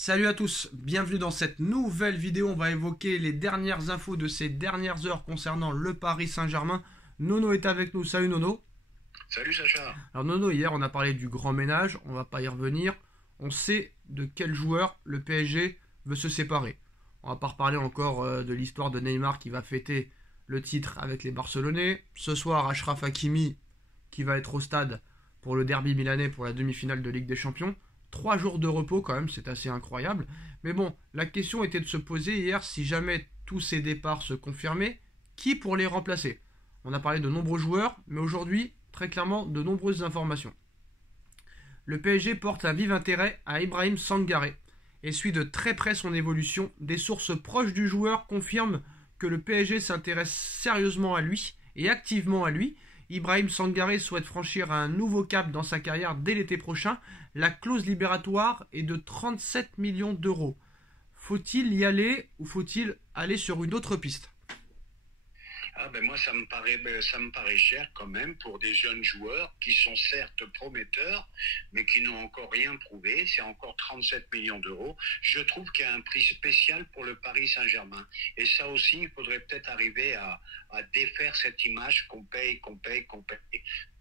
Salut à tous, bienvenue dans cette nouvelle vidéo. On va évoquer les dernières infos de ces dernières heures concernant le Paris Saint-Germain. Nono est avec nous, salut Nono. Salut Sacha. Alors Nono, hier on a parlé du grand ménage, on va pas y revenir. On sait de quel joueur le PSG veut se séparer. On va pas reparler encore de l'histoire de Neymar qui va fêter le titre avec les Barcelonais. Ce soir, Achraf Hakimi qui va être au stade pour le derby milanais pour la demi-finale de Ligue des Champions. 3 jours de repos quand même, c'est assez incroyable. Mais bon, la question était de se poser hier si jamais tous ces départs se confirmaient, qui pour les remplacer? On a parlé de nombreux joueurs, mais aujourd'hui, très clairement, de nombreuses informations. Le PSG porte un vif intérêt à Ibrahim Sangaré et suit de très près son évolution. Des sources proches du joueur confirment que le PSG s'intéresse sérieusement à lui et activement à lui. Ibrahim Sangaré souhaite franchir un nouveau cap dans sa carrière dès l'été prochain. La clause libératoire est de 37 millions d'euros. Faut-il y aller ou faut-il aller sur une autre piste? Moi ça me paraît cher quand même pour des jeunes joueurs qui sont certes prometteurs mais qui n'ont encore rien prouvé. C'est encore 37 millions d'euros. Je trouve qu'il y a un prix spécial pour le Paris Saint-Germain et ça aussi il faudrait peut-être arriver à défaire cette image qu'on paye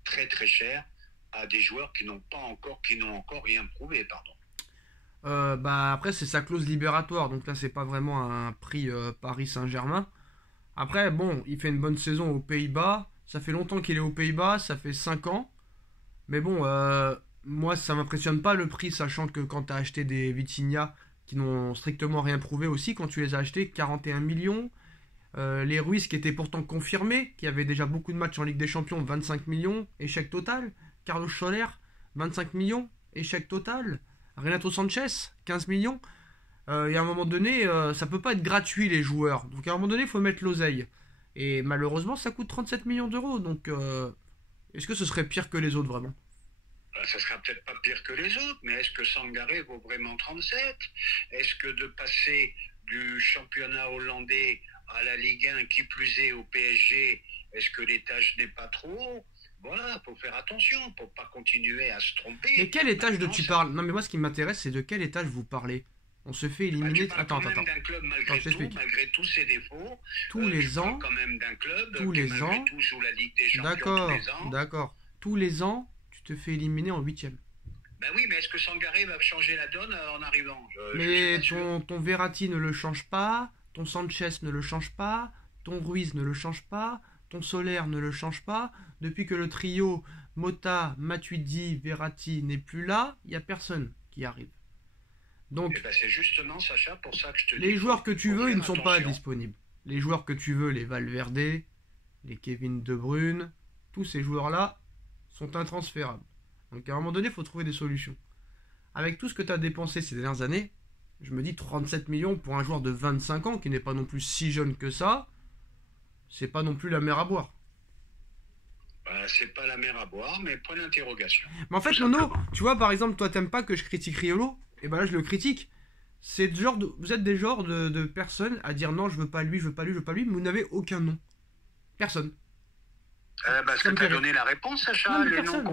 très très cher à des joueurs qui n'ont encore rien prouvé, pardon. Après c'est sa clause libératoire, donc là c'est pas vraiment un prix Paris Saint-Germain. Après, bon, il fait une bonne saison aux Pays-Bas. Ça fait longtemps qu'il est aux Pays-Bas, ça fait 5 ans. Mais bon, moi, ça m'impressionne pas le prix, sachant que quand tu as acheté des Vitinha qui n'ont strictement rien prouvé aussi, quand tu les as achetés, 41 millions. Les Ruiz qui étaient pourtant confirmés, qui avaient déjà beaucoup de matchs en Ligue des Champions, 25 millions, échec total. Carlos Soler, 25 millions, échec total. Renato Sanchez, 15 millions. Et à un moment donné, ça peut pas être gratuit les joueurs. Donc à un moment donné, il faut mettre l'oseille. Et malheureusement, ça coûte 37 millions d'euros. Donc est-ce que ce serait pire que les autres vraiment? Ça sera peut-être pas pire que les autres, mais est-ce que Sangaré vaut vraiment 37? Est-ce que de passer du championnat hollandais à la Ligue 1, qui plus est au PSG, est-ce que l'étage n'est pas trop haut? Voilà, faut faire attention pour pas continuer à se tromper. Mais quel étage tu parles? Non mais moi ce qui m'intéresse, c'est de quel étage vous parlez. On se fait éliminer. Attends. D'un club malgré tous ses défauts. Tous les ans. Quand même d'un club tous qui les ans. Tout joue la Ligue des Champions D'accord. tous les ans. D'accord. Tous les ans, tu te fais éliminer en huitième. Ben oui, mais est-ce que Sangaré va changer la donne en arrivant? Mais ton Verratti ne le change pas, ton Sanchez ne le change pas, ton Ruiz ne le change pas, ton Soler ne le change pas. Depuis que le trio Mota, Matuidi, Verratti n'est plus là, il n'y a personne qui arrive. Donc, c'est justement, Sacha, pour ça que je te dis. Les joueurs que tu veux, ils ne sont pas disponibles. Les joueurs que tu veux, les Valverde, les Kevin De Bruyne, tous ces joueurs-là sont intransférables. Donc à un moment donné, il faut trouver des solutions. Avec tout ce que tu as dépensé ces dernières années, je me dis 37 millions pour un joueur de 25 ans qui n'est pas non plus si jeune que ça, c'est pas non plus la mer à boire. C'est pas la mer à boire, mais point d'interrogation. Mais en fait, Nono, tu vois, par exemple, toi, t'aimes pas que je critique Riolo? Et ben là, je le critique. Vous êtes des genres de personnes à dire non, je veux pas lui, mais vous n'avez aucun nom. Personne. Parce que t'as donné la réponse, Sacha. Les noms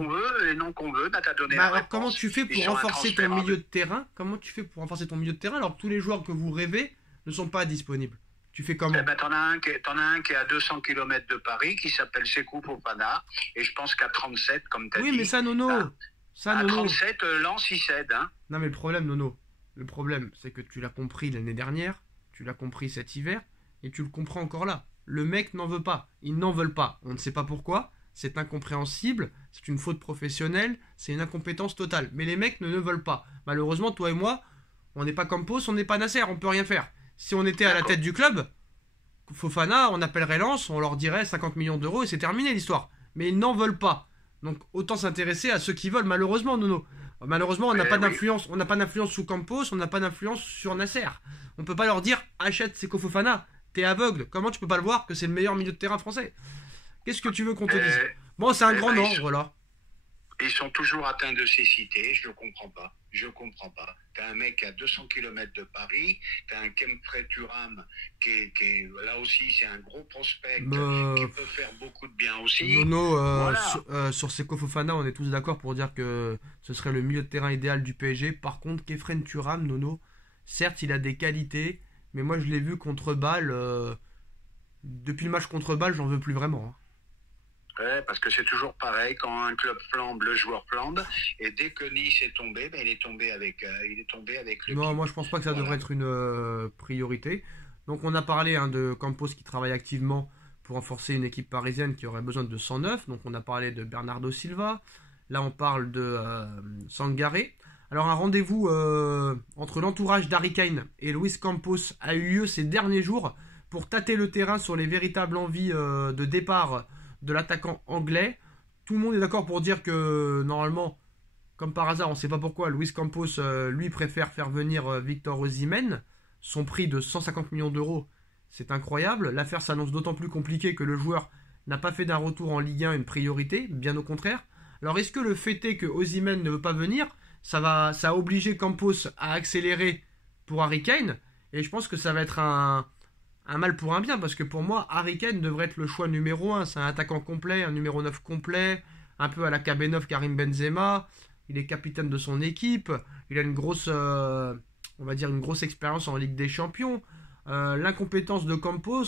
qu'on veut, t'as donné la réponse. Comment tu fais pour renforcer ton milieu de terrain? Comment tu fais pour renforcer ton milieu de terrain alors que tous les joueurs que vous rêvez ne sont pas disponibles? Tu fais comment? T'en as un qui est à 200 km de Paris, qui s'appelle Sékou Fofana, et je pense qu'à 37, comme t'as dit... Oui, mais ça, Nono. À 37, Lens, il cède. Hein. Non, mais le problème, Nono, le problème, c'est que tu l'as compris l'année dernière, tu l'as compris cet hiver, et tu le comprends encore là. Le mec n'en veut pas. Ils n'en veulent pas. On ne sait pas pourquoi. C'est incompréhensible. C'est une faute professionnelle. C'est une incompétence totale. Mais les mecs ne veulent pas. Malheureusement, toi et moi, on n'est pas Campos, on n'est pas Nasser. On peut rien faire. Si on était à la tête du club, Fofana, on appellerait Lens, on leur dirait 50 millions d'euros et c'est terminé l'histoire. Mais ils n'en veulent pas. Donc autant s'intéresser à ceux qui veulent, malheureusement, Nono. Malheureusement, on n'a pas d'influence. On n'a pas d'influence sous Campos, on n'a pas d'influence sur Nasser. On peut pas leur dire achète Sékou Fofana. T'es aveugle. Comment tu peux pas le voir que c'est le meilleur milieu de terrain français? Qu'est-ce que tu veux qu'on te dise? Bon, c'est un grand nom, voilà. Ils sont toujours atteints de cécité, je comprends pas. T'as un mec à 200 km de Paris, t'as un Kempfre Thuram qui est là aussi, c'est un gros prospect qui peut faire beaucoup de bien aussi. Nono, sur Sékou Fofana, on est tous d'accord pour dire que ce serait le milieu de terrain idéal du PSG. Par contre, Kefren Thuram, Nono, Certes, il a des qualités, mais moi je l'ai vu contre Bâle. Depuis le match contre Bâle, j'en veux plus vraiment, hein. Ouais, parce que c'est toujours pareil, quand un club flambe, le joueur flambe, et dès que Nice est tombé, ben, il est tombé avec le Non, pied. moi je pense pas que ça devrait Voilà. être une priorité. Donc on a parlé, hein, de Campos qui travaille activement pour renforcer une équipe parisienne qui aurait besoin de 109. Donc on a parlé de Bernardo Silva. Là on parle de Sangaré. Alors un rendez-vous entre l'entourage d'Harry Kane et Luis Campos a eu lieu ces derniers jours pour tâter le terrain sur les véritables envies de départ de l'attaquant anglais. Tout le monde est d'accord pour dire que normalement, comme par hasard, on ne sait pas pourquoi, Luis Campos, lui, préfère faire venir Victor Osimhen. Son prix de 150 millions d'euros, c'est incroyable. L'affaire s'annonce d'autant plus compliquée que le joueur n'a pas fait d'un retour en Ligue 1 une priorité, bien au contraire. Alors est-ce que le fait est que Osimhen ne veut pas venir, ça a obligé Campos à accélérer pour Harry Kane? Et je pense que ça va être un mal pour un bien, parce que pour moi, Harry Kane devrait être le choix numéro un. C'est un attaquant complet, un numéro 9 complet, un peu à la KB9 Karim Benzema. Il est capitaine de son équipe. Il a une grosse, on va dire, une grosse expérience en Ligue des Champions. L'incompétence de Campos,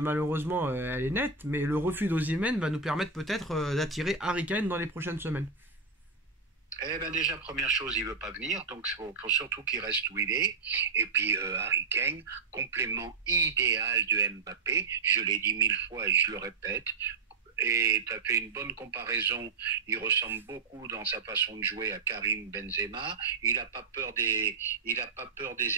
malheureusement, elle est nette, mais le refus d'Osimhen va nous permettre peut-être d'attirer Harry Kane dans les prochaines semaines. Eh ben déjà, première chose, il veut pas venir, donc faut surtout qu'il reste où il est. Et puis Harry Kane, complément idéal de Mbappé, je l'ai dit 1000 fois et je le répète. Et tu as fait une bonne comparaison. Il ressemble beaucoup dans sa façon de jouer à Karim Benzema. Il a pas peur des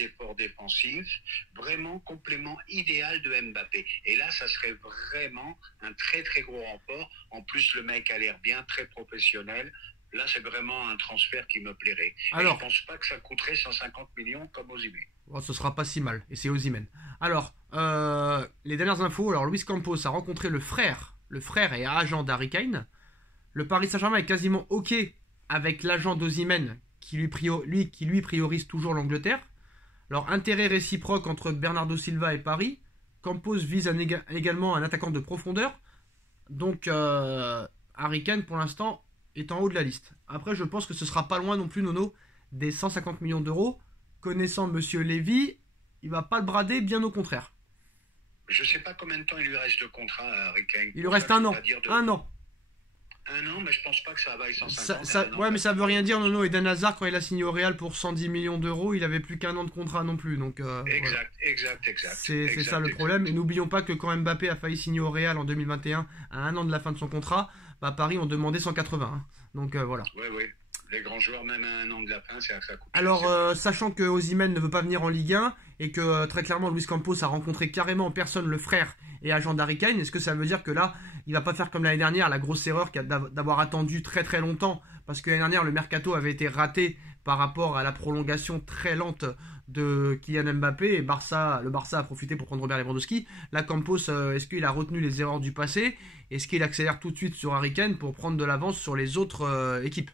efforts défensifs. Vraiment complément idéal de Mbappé. Et là, ça serait vraiment un très très gros renfort. En plus, le mec a l'air bien, très professionnel. Là, c'est vraiment un transfert qui me plairait. Et je Alors, pense pas que ça coûterait 150 millions comme aux Osimhen. bon, ce sera pas si mal, et c'est Osimhen. Alors, les dernières infos. Alors, Luis Campos a rencontré le frère et agent d'Harry Kane. Le Paris Saint-Germain est quasiment OK avec l'agent d'Osimhen qui lui priorise toujours l'Angleterre. Alors, intérêt réciproque entre Bernardo Silva et Paris. Campos vise également un attaquant de profondeur. Donc, Harry Kane, pour l'instant, est en haut de la liste. Après, je pense que ce sera pas loin non plus, Nono, des 150 millions d'euros. Connaissant Monsieur Lévy, il va pas le brader, bien au contraire. Je sais pas combien de temps il lui reste de contrat à Harry Kane. Il lui Pour ça, reste je un peux an. pas dire de... Un an. Un an, mais je pense pas que ça vaille 150 à un an. Ouais, mais ça veut rien dire, Nono. Eden Hazard, quand il a signé au Real pour 110 millions d'euros, il avait plus qu'un an de contrat non plus. Donc, voilà. Exact. C'est ça le problème. Et n'oublions pas que quand Mbappé a failli signer au Real en 2021, à un an de la fin de son contrat, bah, Paris ont demandé 180, hein. Donc voilà. Oui. Les grands joueurs, même à un an de la fin, ça coûte cher. Alors, sachant que Osimhen ne veut pas venir en Ligue 1 et que très clairement Luis Campos a rencontré carrément en personne le frère et agent d'Harry Kane, est-ce que ça veut dire que là, il va pas faire comme l'année dernière, la grosse erreur d'avoir attendu très très longtemps, parce que l'année dernière, le mercato avait été raté par rapport à la prolongation très lente de Kylian Mbappé, et le Barça a profité pour prendre Robert Lewandowski. Là, Campos, est-ce qu'il a retenu les erreurs du passé? Est-ce qu'il accélère tout de suite sur Harry Kane pour prendre de l'avance sur les autres équipes?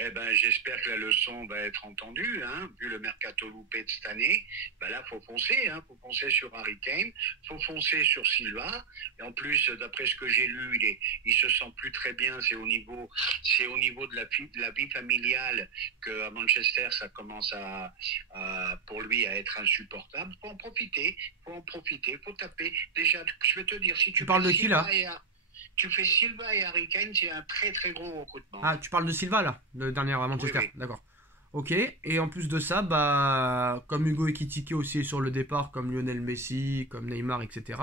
Eh ben, j'espère que la leçon va être entendue, hein, vu le mercato loupé de cette année. Ben là, faut foncer, hein, faut foncer sur Harry Kane, faut foncer sur Silva. Et en plus, d'après ce que j'ai lu, il se sent plus très bien. C'est au niveau de la vie familiale que à Manchester, ça commence pour lui à être insupportable. Faut en profiter, faut taper. Déjà, je vais te dire, si Tu tu parles fais de qui là? Tu fais Silva et Harry Kane, c'est un très très gros recrutement. Ah, tu parles de Silva là, le dernier à Oui, Manchester, oui. d'accord. Ok, et en plus de ça, bah, comme Hugo Ekitike aussi est sur le départ, comme Lionel Messi, comme Neymar, etc.,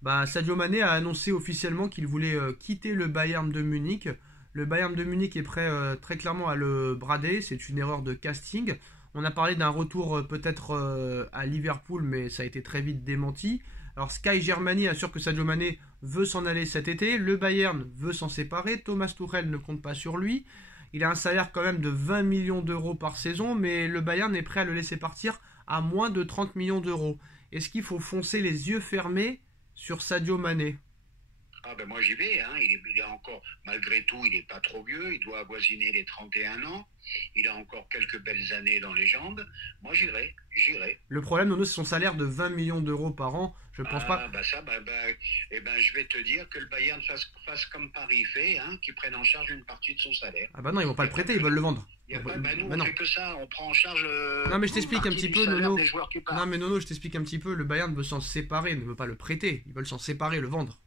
bah, Sadio Mané a annoncé officiellement qu'il voulait quitter le Bayern de Munich. Le Bayern de Munich est prêt très clairement à le brader, c'est une erreur de casting. On a parlé d'un retour peut-être à Liverpool, mais ça a été très vite démenti. Alors Sky Germany assure que Sadio Mané veut s'en aller cet été, le Bayern veut s'en séparer, Thomas Tuchel ne compte pas sur lui. Il a un salaire quand même de 20 millions d'euros par saison, mais le Bayern est prêt à le laisser partir à moins de 30 millions d'euros. Est-ce qu'il faut foncer les yeux fermés sur Sadio Mané? Ah ben moi j'y vais, hein. Il est encore, malgré tout, il n'est pas trop vieux, il doit avoisiner les 31 ans, il a encore quelques belles années dans les jambes. Moi j'irai. Le problème, Nono, c'est son salaire de 20 millions d'euros par an. Je pense Ah pas. bah ça, eh ben je vais te dire que le Bayern fasse comme Paris fait, hein, qu'ils prennent en charge une partie de son salaire. Ah bah non, ils vont pas Et le prêter, donc, ils veulent le vendre. Y a pas, nous, Bah on non. fait que ça, on prend en charge Non, mais je une t'explique un partie petit du peu, salaire Nono. des joueurs qui Non, partent. mais Nono, je t'explique un petit peu. Le Bayern veut s'en séparer, ne veut pas le prêter. Ils veulent s'en séparer, le vendre.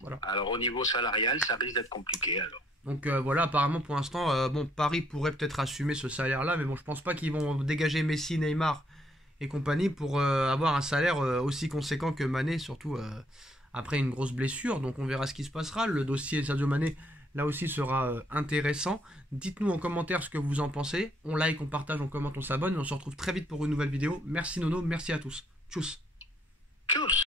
Voilà. Alors au niveau salarial, ça risque d'être compliqué alors. Donc voilà, apparemment pour l'instant, bon, Paris pourrait peut-être assumer ce salaire-là, mais bon, je pense pas qu'ils vont dégager Messi, Neymar et compagnie pour avoir un salaire aussi conséquent que Mané, surtout après une grosse blessure. Donc on verra ce qui se passera. Le dossier Sadio Mané, là aussi, sera intéressant. Dites-nous en commentaire ce que vous en pensez. On like, on partage, on commente, on s'abonne. Et on se retrouve très vite pour une nouvelle vidéo. Merci Nono, merci à tous. Tchuss. Tchuss.